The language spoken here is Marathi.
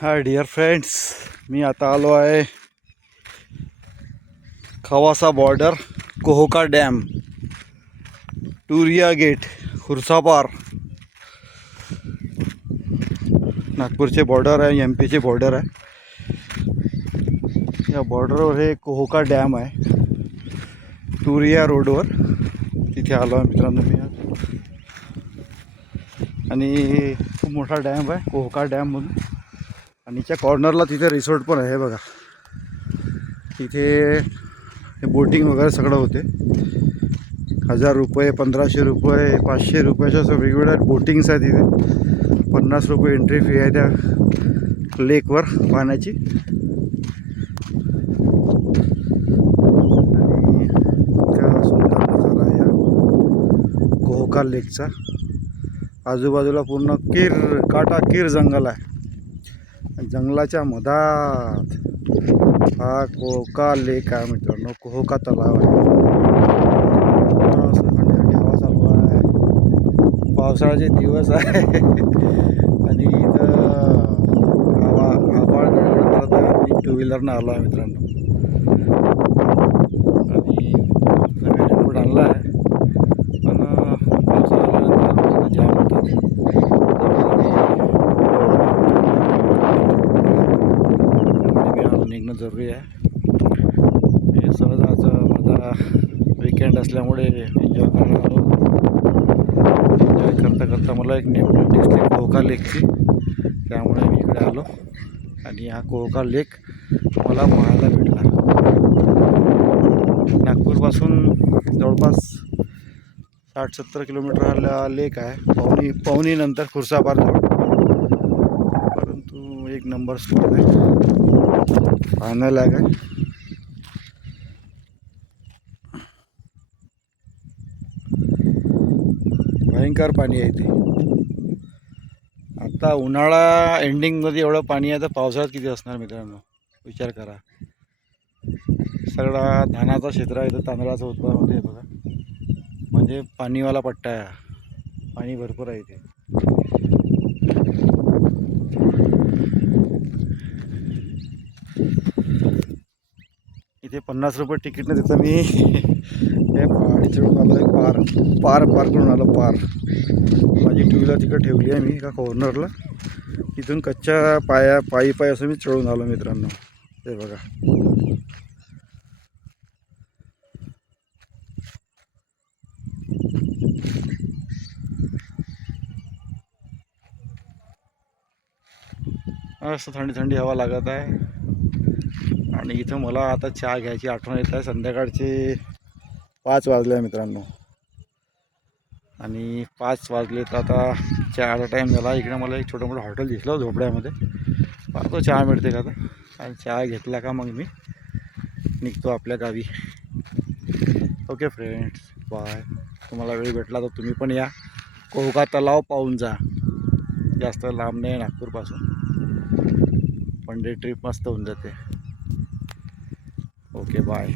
हाय डिअर फ्रेंड्स, मी आता आलो आहे Khawasa border, Kohoka dam, Turia gate, Khursapar. नागपूरचे बॉर्डर आहे, MP चे बॉर्डर आहे. या बॉर्डरवर हे कोहोका डॅम आहे, टुरिया रोडवर. तिथे आलो आहे मित्रांनो मी आज. आणि खूप मोठा डॅम आहे कोहोका डॅम म्हणून. आणि त्या कॉर्नरला तिथे रिसॉर्ट पण आहे बघा. तिथे बोटिंग वगैरे सगळं होते. 1000 रुपये, 1500 रुपये, 500 रुपयाच्या असं वेगवेगळ्या बोटिंग्स आहेत तिथे. 50 रुपये एंट्री फी आहे त्या लेकवर पाण्याची. आणि इतका सुंदर नजारा आहे या कोहोका लेकचा. आजूबाजूला पूर्ण काटाकीर जंगल आहे. जंगलाच्या मधात हा कोहोका लेक आहे मित्रांनो, कोहोका तलाव आहे. थंडी थंडी हवा चालू आहे, पावसाळ्याचे दिवस आहे. आणि इथं आभाळ गडगड करत आहे. मी 2 व्हीलरनं आलो आहे मित्रांनो. आणि नवीन रेनकोट आणला आहे, पण पावसाळा आल्यानंतर जाम होतात. निघणं जरुरी आहे. हे सहज आज माझा वीकेंड असल्यामुळे एन्जॉय करणार आलो. एन्जॉय करता करता मला एक नेमप्लेट दिसली कोहोका लेकची, त्यामुळे मी इकडे आलो. आणि हा कोहोका लेक मला पाहायला भेटला. नागपूरपासून जवळपास 60-70 किलोमीटर हा लेक आहे. पवनी नंतर खुर्सापार जवळ. परंतु एक नंबर स्पॉट आहे, पाहण्यालायक आहे. भयंकर पाणी आहे इथे. आता उन्हाळा एंडिंगमध्ये एवढं पाणी आहे, तर पावसाळ्यात किती असणार मित्रांनो, विचार करा. सगळा धानाचा क्षेत्र आहे, तर तांदळाचं उत्पादन होते बघा. म्हणजे पाणीवाला पट्टा आहे, पाणी भरपूर आहे इथे. इथे 50 रुपये तिकीटनं तिथं मी हे पहाडी चढून आलो आहे. पार करून आलो. माझी 2 व्हीलर तिकडे ठेवली आहे मी एका कॉर्नरला. तिथून कच्च्या पायी असं मी चढून आलो मित्रांनो. ते बघा, असं थंडी थंडी हवा लागत आहे. आणि इथं मला आता चहा घ्यायची आठवण येत आहे. संध्याकाळचे 5 वाजले आहे मित्रांनो. आणि 5 वाजले तर आता चहाचा टाईम झाला. इकडे मला एक छोटं मोठं हॉटेल दिसलं झोपड्यामध्ये. पाहतो चहा मिळते का आता. आणि चहा घेतला का मग मी निघतो आपल्या गावी. Okay friends, bye. तुम्हाला वेळ भेटला तर तुम्ही पण या, कोहोका तलाव पाहून जा. जास्त लांब नाही नागपूरपासून. 1 डे ट्रिप मस्त होऊन जाते. Okay bye.